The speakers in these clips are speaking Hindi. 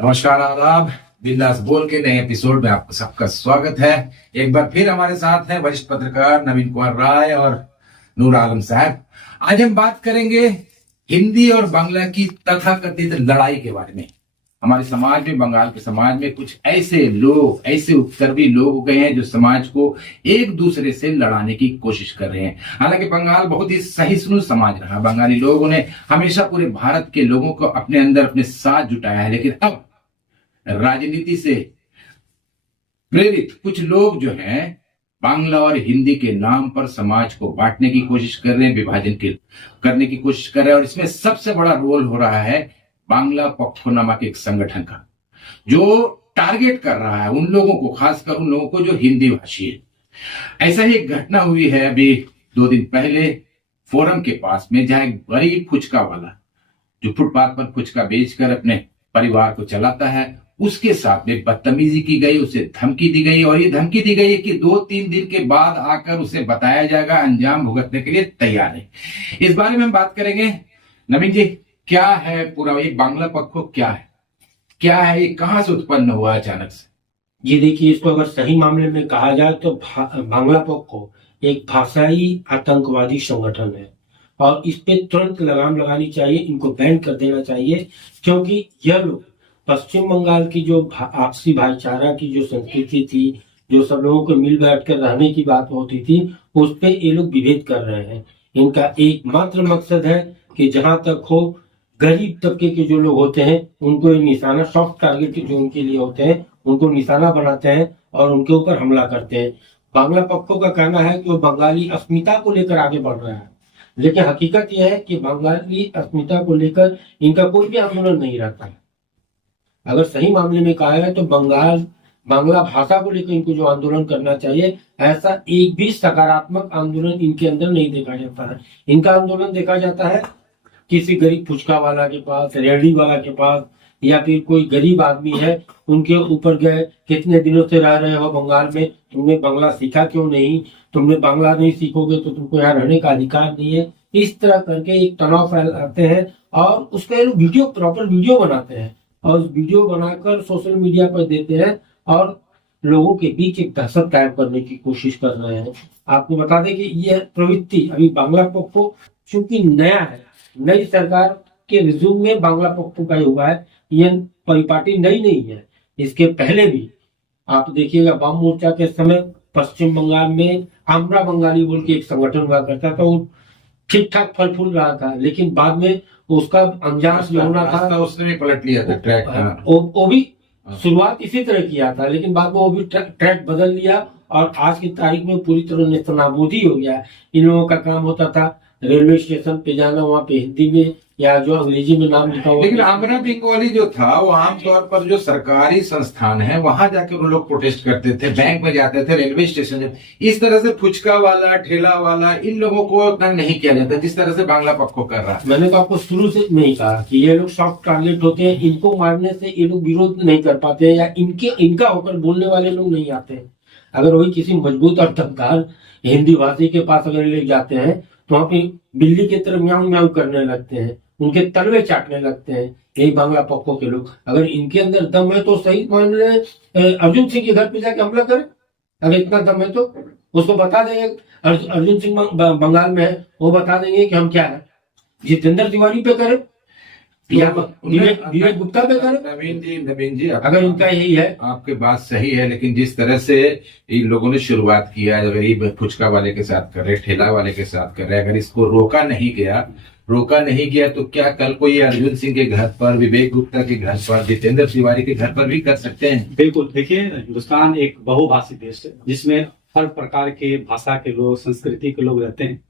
नमस्कार, आदाब। बिंदास बोल के नए एपिसोड में आपका सबका स्वागत है। एक बार फिर हमारे साथ हैं वरिष्ठ पत्रकार नवीन कुमार राय और नूर आलम साहब। आज हम बात करेंगे हिंदी और बांग्ला की तथाकथित लड़ाई के बारे में। हमारे समाज में, बंगाल के समाज में कुछ ऐसे लोग, ऐसे उपद्रवी लोग हो गए हैं जो समाज को एक दूसरे से लड़ाने की कोशिश कर रहे हैं। हालांकि बंगाल बहुत ही सहिष्णु समाज रहा। बंगाली लोगों ने हमेशा पूरे भारत के लोगों को अपने अंदर अपने साथ जुटाया है, लेकिन अब राजनीति से प्रेरित कुछ लोग जो हैं बांग्ला और हिंदी के नाम पर समाज को बांटने की कोशिश कर रहे हैं, विभाजन करने की कोशिश कर रहे हैं। और इसमें सबसे बड़ा रोल हो रहा है बांग्ला पक्ष नामक एक संगठन का, जो टारगेट कर रहा है उन लोगों को, खासकर उन लोगों को जो हिंदी भाषी है। ऐसा ही एक घटना हुई है अभी 2 दिन पहले फोरम के पास में, जहां एक गरीब फुचका वाला जो फुटपाथ पर फुचका बेचकर अपने परिवार को चलाता है, उसके साथ में बदतमीजी की गई, उसे धमकी दी गई। और ये धमकी दी गई है कि 2-3 दिन के बाद आकर उसे बताया जाएगा, अंजाम भुगतने के लिए तैयार है। इस बारे में हम बात करेंगे। नवीन जी, क्या है पूरा ये बांग्ला पक्ष, क्या है, ये कहां से उत्पन्न हुआ अचानक से? ये देखिए, इसको अगर सही मामले में कहा जाए तो बांग्ला पक्ष एक भाषाई आतंकवादी संगठन है और इस पे तुरंत लगाम लगानी चाहिए, इनको बैन कर देना चाहिए। क्योंकि यह लोग पश्चिम बंगाल की जो आपसी भाईचारा की जो संस्कृति थी, जो सब लोगों को मिल बैठ कर रहने की बात होती थी, उस पे ये लोग विभेद कर रहे हैं। इनका एकमात्र मकसद है कि जहां तक हो गरीब तबके के जो लोग होते हैं उनको निशाना, सॉफ्ट टारगेट जो उनके लिए होते हैं उनको निशाना बनाते हैं और उनके ऊपर हमला करते हैं। बांग्ला पक्षों का कहना है कि वो बंगाली अस्मिता को लेकर आगे बढ़ रहा है, लेकिन हकीकत यह है कि बंगाली अस्मिता को लेकर इनका कोई भी आंदोलन नहीं रहता है। अगर सही मामले में कहा है तो बांग्ला भाषा को लेकर इनको जो आंदोलन करना चाहिए, ऐसा एक भी सकारात्मक आंदोलन इनके अंदर नहीं देखा जाता है। इनका आंदोलन देखा जाता है किसी गरीब फुचका वाला के पास, रेहड़ी वाला के पास, या फिर कोई गरीब आदमी है उनके ऊपर गए, कितने दिनों से रह रहे हो बंगाल में, तुमने बांग्ला सीखा क्यों नहीं, तुमने बांग्ला नहीं सीखोगे तो तुमको यहाँ रहने का अधिकार नहीं है। इस तरह करके एक तनाव फैलाते हैं और उसका वीडियो, प्रॉपर वीडियो बनाते हैं और वीडियो बनाकर सोशल मीडिया पर देते हैं और लोगों के बीच एक दहशत कायम करने की कोशिश कर रहे हैं। आपको बता दें कि यह प्रवृत्ति अभी बांग्ला पक्ष चूंकि नया है, नई सरकार के रिज्यूम में बांग्ला पक्ष का हुआ है, यह परिपाटी नई नहीं है। इसके पहले भी आप देखिएगा, वाम मोर्चा के समय पश्चिम बंगाल में आम्रा बंगाली बोल के एक संगठन हुआ करता था, वो ठीक ठाक फल फूल रहा था, लेकिन बाद में उसका अंजाम जो होना था उसने भी पलट लिया था ट्रैक। वो भी शुरुआत इसी तरह किया था, लेकिन बाद में वो भी ट्रैक बदल लिया और आज की तारीख में पूरी तरह नेस्तनाबूदी हो गया। इन लोगों का काम होता था रेलवे स्टेशन पे जाना, वहाँ पे हिंदी में या जो अंग्रेजी में नाम लिखा हुआ। लेकिन आम्रा बंगाली जो था वो आमतौर पर जो सरकारी संस्थान है वहां जाकर उन लोग प्रोटेस्ट करते थे, बैंक में जाते थे, रेलवे स्टेशन। इस तरह से फुचका वाला, ठेला वाला, इन लोगों को उतना नहीं किया जाता जिस तरह से बांग्ला पक्ष को कर रहा है। मैंने तो आपको शुरू से नहीं कहा कि ये लोग सॉफ्ट टारगेट होते हैं, इनको मारने से ये लोग विरोध नहीं कर पाते या इनका होकर बोलने वाले लोग नहीं आते। अगर वही किसी मजबूत और दमदार हिंदी भाषी के पास अगर ले जाते हैं तो वहाँ पे बिल्ली की तरह म्याऊं म्याऊं करने लगते हैं, उनके तलवे चाटने लगते हैं यही बांग्ला पक्ष के लोग। अगर इनके अंदर दम है तो सही मान ले अर्जुन सिंह के घर पे जाके हमला करे। अगर इतना दम है तो उसको बता देंगे, अर्जुन सिंह बंगाल में है, वो बता देंगे कि हम क्या है। जितेंद्र तिवारी पे करे या विवेक गुप्ता पे करे। नवीन जी, अगर इनका यही है। आपकी बात सही है, लेकिन जिस तरह से इन लोगों ने शुरुआत किया, गरीब फुचका वाले के साथ कर रहे, ठेला वाले के साथ कर रहे, अगर इसको रोका नहीं गया तो क्या कल को ये अर्जुन सिंह के घर पर, विवेक गुप्ता के घर पर, जितेंद्र तिवारी के घर पर भी कर सकते हैं? बिल्कुल। देखिए, हिंदुस्तान एक बहुभाषी देश है जिसमें हर प्रकार के भाषा के लोग, संस्कृति के लोग रहते हैं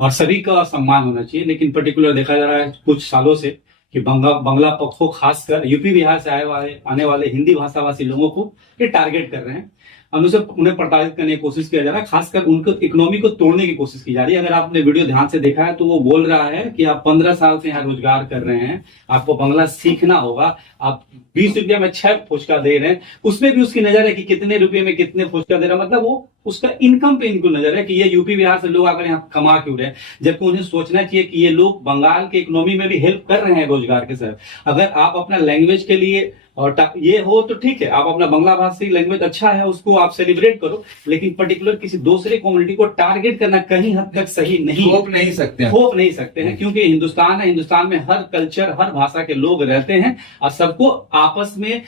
और सभी का सम्मान होना चाहिए। लेकिन पर्टिकुलर देखा जा रहा है कुछ सालों से कि बांग्ला पक्ष को, खासकर यूपी बिहार से आने वाले हिंदी भाषाभाषी लोगों को ये टारगेट कर रहे हैं। उन्हें प्रताड़ित करने की कोशिश किया जा रहा है, खासकर उनको इकोनॉमी को तोड़ने की कोशिश की जा रही है। अगर आपने वीडियो ध्यान से देखा है तो वो बोल रहा है कि आप 15 साल से यहाँ रोजगार कर रहे हैं, आपको बांग्ला सीखना होगा, आप 20 रुपया में 6 फुचका दे रहे हैं, उसमें भी उसकी नजर है कि कितने रुपए में कितने फुचका दे रहा है। मतलब वो उसका इनकम पे इनको नजर है कि ये यूपी बिहार से लोग आकर यहाँ कमा क्यों रहे हैं, जबकि उन्हें सोचना चाहिए कि ये लोग बंगाल के इकोनॉमी में भी हेल्प कर रहे हैं रोजगार के साथ। अगर आप अपना लैंग्वेज के लिए और ये हो तो ठीक है, आप अपना बांग्ला भाषी लैंग्वेज अच्छा है उसको आप सेलिब्रेट करो, लेकिन पर्टिकुलर किसी दूसरे कम्युनिटी को टारगेट करना कहीं हद तक सही नहीं, थोप नहीं सकते हैं। थोप नहीं सकते हैं, क्योंकि हिंदुस्तान है, हिंदुस्तान में हर कल्चर हर भाषा के लोग रहते हैं और सबको आपस में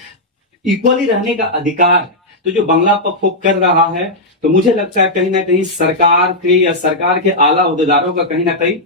इक्वली रहने का अधिकार है। तो जो बांग्ला पक्ष कर रहा है, तो मुझे लगता है कहीं ना कहीं सरकार के या सरकार के आला अहदेदारों का कहीं ना कहीं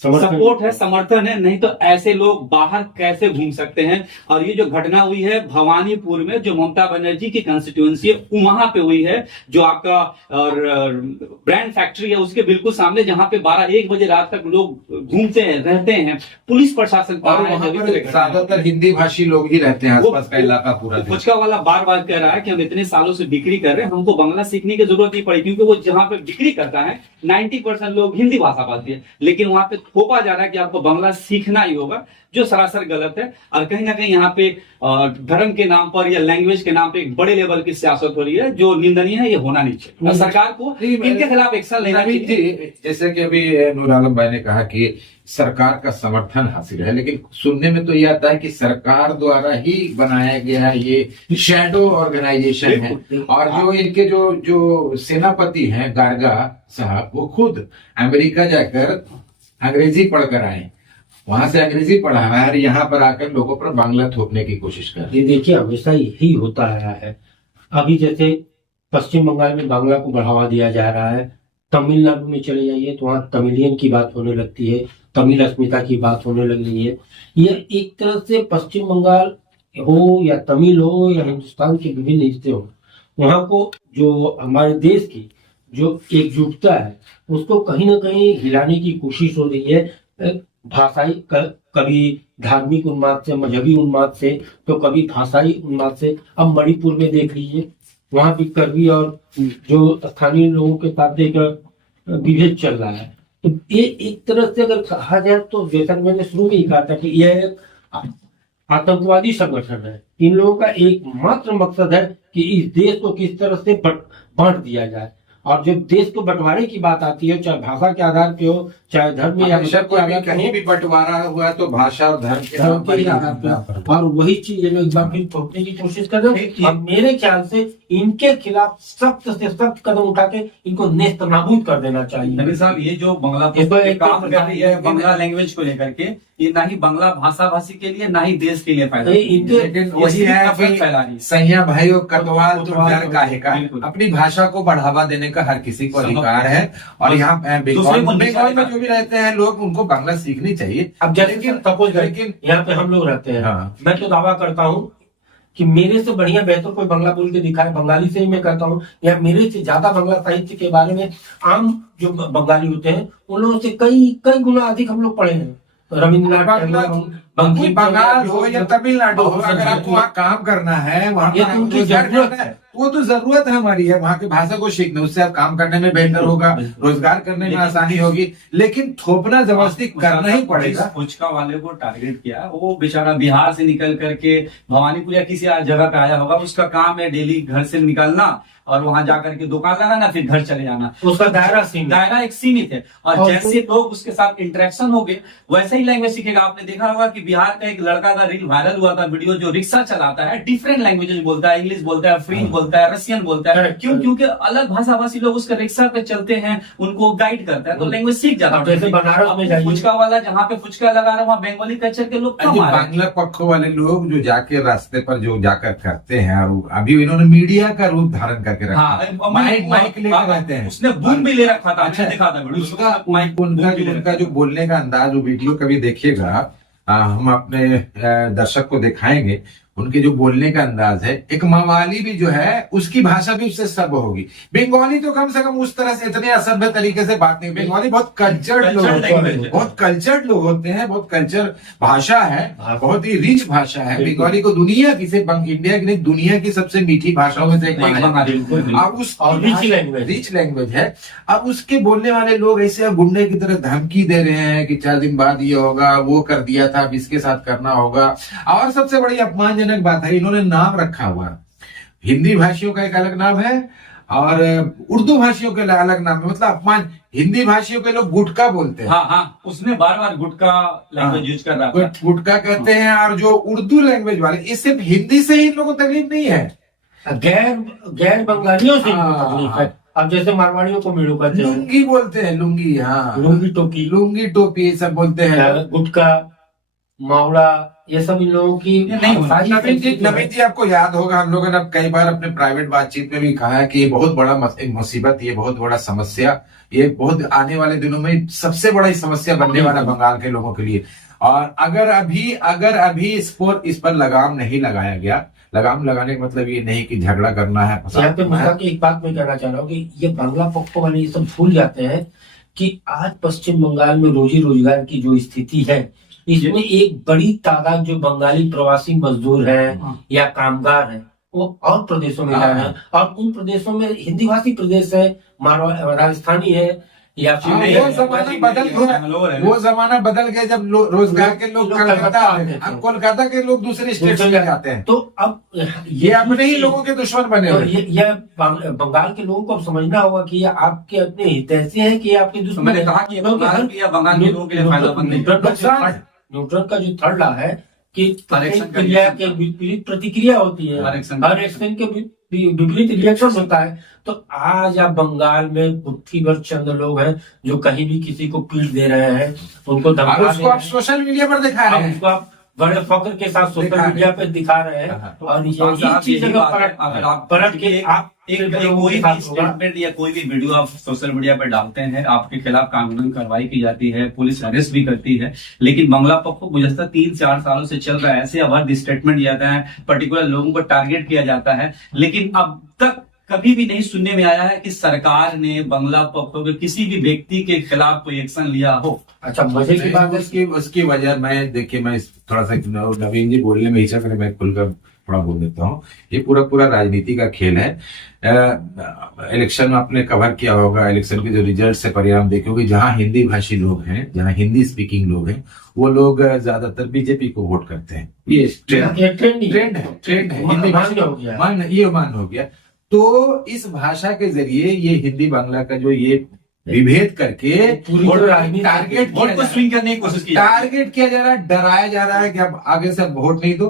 सपोर्ट है, समर्थन है, नहीं तो ऐसे लोग बाहर कैसे घूम सकते हैं। और ये जो घटना हुई है भवानीपुर में, जो ममता बनर्जी की कंस्टिट्यूएंसी है वहां पे हुई है, जो आपका ब्रांड फैक्ट्री है उसके बिल्कुल सामने, जहां पे 12-1 बजे रात तक लोग घूमते हैं रहते हैं, पुलिस प्रशासन और वहां पर ज्यादातर हिंदी भाषी लोग ही रहते हैं, आसपास का इलाका पूरा। फुचका वाला बार बार कह रहा है कि हम इतने सालों से बिक्री कर रहे हैं, हमको बांग्ला सीखने की जरूरत नहीं पड़ी, क्योंकि वो जहां पे बिक्री करता है 90% लोग हिंदी भाषा बोलते हैं, लेकिन वहां पे थोपा जा रहा है कि आपको बांग्ला सीखना ही होगा, जो सरासर गलत है। और कहीं ना कहीं यहाँ पे धर्म के नाम पर या लैंग्वेज के नाम पे एक बड़े लेवल की सियासत हो रही है, जो निंदनीय है, ये होना नहीं चाहिए और सरकार को इनके खिलाफ एक्शन लेना चाहिए। जैसे कि अभी नूर आलम भाई ने कहा कि सरकार का समर्थन हासिल है, लेकिन सुनने में तो ये आता है कि सरकार द्वारा ही बनाया गया ये शैडो ऑर्गेनाइजेशन है, और जो इनके जो सेनापति हैं गार्गा साहब, वो खुद अमेरिका जाकर अंग्रेजी पढ़कर आए, वहां से अंग्रेजी पढ़ा है और यहाँ पर आकर लोगों पर बांग्ला थोपने की कोशिश कर रहे हैं। ये देखिए हमेशा यही होता आया है। अभी जैसे पश्चिम बंगाल में बांग्ला को बढ़ावा दिया जा रहा है, तमिलनाडु में चले जाइए तो वहाँ तमिलियन की बात होने लगती है, तमिल अस्मिता की बात होने लग रही है। यह एक तरह से पश्चिम बंगाल हो या तमिल हो या हिंदुस्तान के विभिन्न हिस्से हो, वहाँ को जो हमारे देश की जो एकजुटता है उसको कहीं ना कहीं हिलाने की कोशिश हो रही है। भाषाई कभी धार्मिक उन्माद से, मजहबी उन्माद से, तो कभी भाषाई उन्माद से। अब मणिपुर में देख लीजिए, वहां भी कर्बी और जो स्थानीय लोगों के साथ एक विभेद चल रहा है। तो ये एक तरह से अगर कहा जाए तो जैसा मैंने शुरू में ही कहा था कि यह एक आतंकवादी संगठन है। इन लोगों का एकमात्र मकसद है कि इस देश को किस तरह से बांट दिया जाए, और जब देश को बंटवारे की बात आती है, चाहे भाषा के आधार पे हो, चाहे धर्म या कहीं भी बंटवारा हुआ तो भाषा और धर्म के आधार पे, और वही चीज ये लोग एक बार फिर थोपने की कोशिश कर रहे हैं। और मेरे ख्याल से इनके खिलाफ सख्त से सख्त कदम उठा के इनको नेस्त नाबूद कर देना चाहिए। नबी साहब, ये जो बांग्ला काम कर रही है बांग्ला लैंग्वेज को लेकर के, ये ना ही बांग्ला भाषा भाषी के लिए ना ही देश के लिए फायदा, वही है सैया भाइयों कटवाल तो डर काहे का, अपनी भाषा को बढ़ावा देने का हर किसी को अधिकार है। और यहाँ बंगाल में जो भी रहते हैं लोग, उनको बांग्ला सीखनी चाहिए। अब जैसे सपोज लेकिन यहाँ पे हम लोग रहते हैं, मैं तो दावा करता हूँ कि मेरे से बढ़िया बेहतर कोई बांग्ला बोल के दिखाए, बंगाली से ही मैं करता हूँ, या मेरे से ज्यादा बांग्ला साहित्य के बारे में आम जो बंगाली होते हैं उन लोगों से कई गुना अधिक हम लोग पढ़े हैं। रविन्द्रनाथ टैगोर, बंगाल हो या तमिलनाडु हो, अगर आपको वहाँ काम करना है, वहाँ पर उनकी जरूरत है, वो तो जरूरत है हमारी है वहाँ की भाषा को सीखना, उससे आप काम करने में बेहतर होगा, रोजगार करने में आसानी होगी। लेकिन थोपना जबरदस्ती करना ही पड़ेगा। फुचका वाले को टारगेट किया, वो बेचारा बिहार से निकल करके भवानीपुर या किसी जगह पे आया होगा, उसका काम है डेली घर से निकलना और वहां जाकर के दुकान लगाना, फिर घर चले जाना, उसका दायरा एक सीमित है। और जैसे लोग उसके साथ इंटरेक्शन हो गए, वैसे ही लैंग्वेज सीखेगा। आपने देखा होगा कि बिहार का एक लड़का का रील वायरल हुआ था, वीडियो, जो रिक्शा चलाता है, डिफरेंट लैंग्वेजेस बोलता है, इंग्लिश बोलता है, फ्रेंच बोलता है, रशियन बोलता है। क्यों? क्योंकि अलग भाषा भाषी लोग उसका रिक्शा पे चलते हैं, उनको गाइड करता है, तो लैंग्वेज सीख जाता है। जैसे बनारस में जाइए, फुचका वाला जहाँ पे फुचका लगा रहा है, वहाँ बंगाली कल्चर के लोग कम आ रहे हैं। बांग्ला पक्ष वाले लोग जो जाके रास्ते पर जो जाकर करते हैं, और अभी इन्होंने मीडिया का रूप धारण करके रखा, माइक लेकर रहते हैं, उसने बूम भी ले रखा था। अच्छा, देखा था उसका उनका जो बोलने का अंदाज, वो वीडियो कभी देखिएगा, हम अपने दर्शक को दिखाएंगे। उनके जो बोलने का अंदाज है, एक मवाली भी जो है उसकी भाषा भी उससे सभ्य होगी। बंगाली तो कम से कम उस तरह से इतने असभ्य तरीके से बात नहीं। बंगाली बहुत कल्चर्ड लोग होते हैं, बहुत कल्चर्ड लोग होते हैं, बहुत कल्चर भाषा है, बहुत ही रिच भाषा है। बंगाली को दुनिया की से इंडिया की नहीं, दुनिया की सबसे मीठी भाषाओं में से एक माना है। अब उस रिच लैंग्वेज है। अब उसके बोलने वाले लोग ऐसे गुंडे की तरह धमकी दे रहे हैं कि 4 दिन बाद ये होगा, वो कर दिया था, अब इसके साथ करना होगा। और सबसे बड़ी अपमानजनक बात है, इन्होंने नाम रखा हुआ, हिंदी भाषियों का एक अलग नाम है और उर्दू भाषियों के लिए अलग नाम है, मतलब अपमान। हिंदी भाषियों के लोग गुटका बोलते हैं, हाँ हाँ, उसमें बार बार गुटका लैंग्वेज यूज कर रहा था। गुटका कहते हैं। और जो उर्दू लैंग्वेज वाले, ये सिर्फ हिंदी से ही इन लोगों को तकलीफ नहीं है, गैर बंगालियों से तकलीफ है। अब जैसे मारवाड़ियों को मेड़ू कहते हैं, लुंगी बोलते हैं, लुंगी, हाँ, लुंगी टोपी ये सब बोलते हैं, गुटका, मावड़ा, ये सब इन लोगों की नहीं होना। नवीन जी आपको याद होगा, हम लोगों ने कई बार अपने प्राइवेट बातचीत में भी कहा है कि ये बहुत बड़ा एक मुसीबत, ये बहुत बड़ा समस्या, ये बहुत आने वाले दिनों में सबसे बड़ा समस्या बनने वाला बंगाल के लोगों के लिए। और अगर अभी इस पर लगाम नहीं लगाया गया, लगाम लगाने का मतलब ये नहीं कि झगड़ा करना है, यहाँ पे मुद्दा की एक बात मैं कहना चाह रहा हूँ कि ये बांग्ला पक्को वाले ये सब भूल जाते हैं कि आज पश्चिम बंगाल में रोजी रोजगार की जो स्थिति है, इसमें एक बड़ी तादाद जो बंगाली प्रवासी मजदूर हैं या कामगार हैं, वो और प्रदेशों में जा रहे हैं, और उन प्रदेशों में हिंदी भाषी प्रदेश है, राजस्थानी है, या वो जमाना बदल गया, वो जमाना बदल गया जब रोजगार के लोग कलकत्ता आते हैं, अब कोलकाता के लोग दूसरे स्टेट में जाते हैं। तो अब ये अपने ही लोगों के दुश्मन बने हुए। ये बंगाल के लोगों को अब समझना होगा कि ये आपके अपने हित ऐसे हैं कि आपके दुश्मन। मैंने कहा कि बंगाल के लोगों के लिए फायदेमंद नहीं। न्यूट्रल का जो थर्ड लॉ है कि क्रिया के विपरीत प्रतिक्रिया होती है, हर एक्शन के विपरीत रिएक्शन होता है। तो आज आप बंगाल में मुट्ठी भर चंद लोग हैं जो कहीं भी किसी को पीट दे रहे हैं, उनको धमका उसको आप सोशल मीडिया पर दिखा रहे हैं, उसको आप बड़े फख्र के साथ सोशल मीडिया पे दिखा रहे हैं। और ये चीज अगर आप पलट के आप कोई भी स्टेटमेंट या कोई भी वीडियो आप सोशल मीडिया पर डालते हैं, आपके खिलाफ कानूनी कार्रवाई की जाती है, पुलिस अरेस्ट भी करती है। लेकिन बंगला पक्ष गुजश्ता 3-4 सालों से चल रहा है, ऐसे अवैध स्टेटमेंट दिया जाता है, पर्टिकुलर लोगों को टारगेट किया जाता है। लेकिन अब तक कभी भी नहीं सुनने में आया है कि सरकार ने बंगला पक्ष के किसी भी व्यक्ति के खिलाफ कोई एक्शन लिया हो। अच्छा, मजे की बात उसकी वजह मैं थोड़ा सा नवीन जी बोलने में हिचक रहे, मैं खुलकर थोड़ा बोल देता हूँ। ये पूरा राजनीति का खेल है। इलेक्शन में आपने कवर किया होगा, इलेक्शन के जो रिजल्ट से परिणाम देखे होंगे, जहां हिंदी भाषी लोग हैं, जहां हिंदी स्पीकिंग लोग हैं, वो लोग ज्यादातर बीजेपी को वोट करते हैं। ये ट्रेंड है, हिंदी भाषा ये मान हो गया। तो इस भाषा के जरिए ये हिंदी बांग्ला का जो ये विभेद करके टारगेट को स्विंग करने की कोशिश की, टारगेट किया जा रहा है, डराया जा रहा है कि अब आगे से वोट नहीं दो,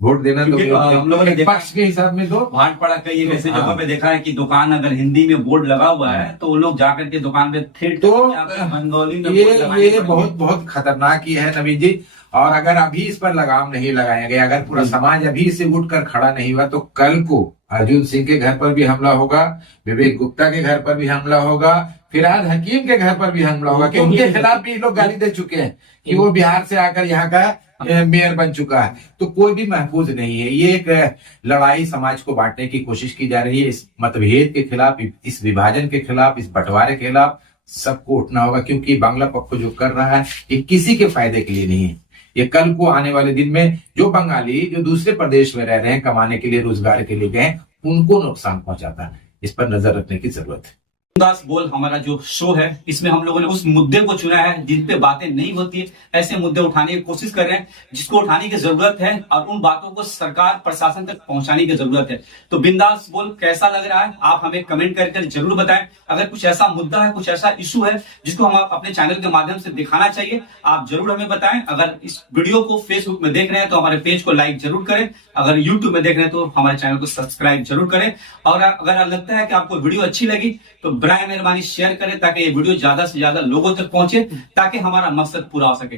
वोट देना तो हम लोगों ने पक्ष के हिसाब में दो। भाटपाड़ा कई ऐसे जगह पे देखा है कि दुकान अगर हिंदी में बोर्ड लगा हुआ है तो वो लोग जाकर के दुकान पे थिएटर तो बंगाली में ये बहुत खतरनाक ही है नवीन जी। और अगर अभी इस पर लगाम नहीं लगाया गया, अगर पूरा समाज अभी से उठकर खड़ा नहीं हुआ, तो कल को अर्जुन सिंह के घर पर भी हमला होगा, विवेक गुप्ता के घर पर भी हमला होगा, फिरहाद हकीम के घर पर भी हमला होगा, कि उनके खिलाफ भी लोग गाली दे चुके हैं कि वो बिहार से आकर यहाँ का मेयर बन चुका है। तो कोई भी महफूज नहीं है। ये एक लड़ाई समाज को बांटने की कोशिश की जा रही है। इस मतभेद के खिलाफ, इस विभाजन के खिलाफ, इस बंटवारे के खिलाफ सबको उठना होगा, क्योंकि बांग्ला पक्ष जो कर रहा है ये किसी के फायदे के लिए नहीं है। ये कल को आने वाले दिन में जो बंगाली जो दूसरे प्रदेश में रह रहे हैं, कमाने के लिए, रोजगार के लिए गए, उनको नुकसान पहुंचाता है। इस पर नजर रखने की जरूरत है। बिंदास बोल हमारा जो शो है, इसमें हम लोगों ने उस मुद्दे को चुना है जिन पे बातें नहीं होती है, ऐसे मुद्दे उठाने की कोशिश कर रहे हैं जिसको उठाने की जरूरत है, और उन बातों को सरकार प्रशासन तक पहुंचाने की जरूरत है। तो बिंदास बोल कैसा लग रहा है आप हमें कमेंट करके जरूर बताएं। अगर कुछ ऐसा मुद्दा है, कुछ ऐसा इशू है जिसको हम अपने चैनल के माध्यम से दिखाना चाहिए, आप जरूर हमें बताएं। अगर इस वीडियो को फेसबुक में देख रहे हैं तो हमारे पेज को लाइक जरूर करें, अगर यूट्यूब में देख रहे हैं तो हमारे चैनल को सब्सक्राइब जरूर करें। और अगर लगता है कि आपको वीडियो अच्छी लगी तो बराए मेहरबानी शेयर करें, ताकि ये वीडियो ज्यादा से ज्यादा लोगों तक पहुंचे, ताकि हमारा मकसद पूरा हो सके।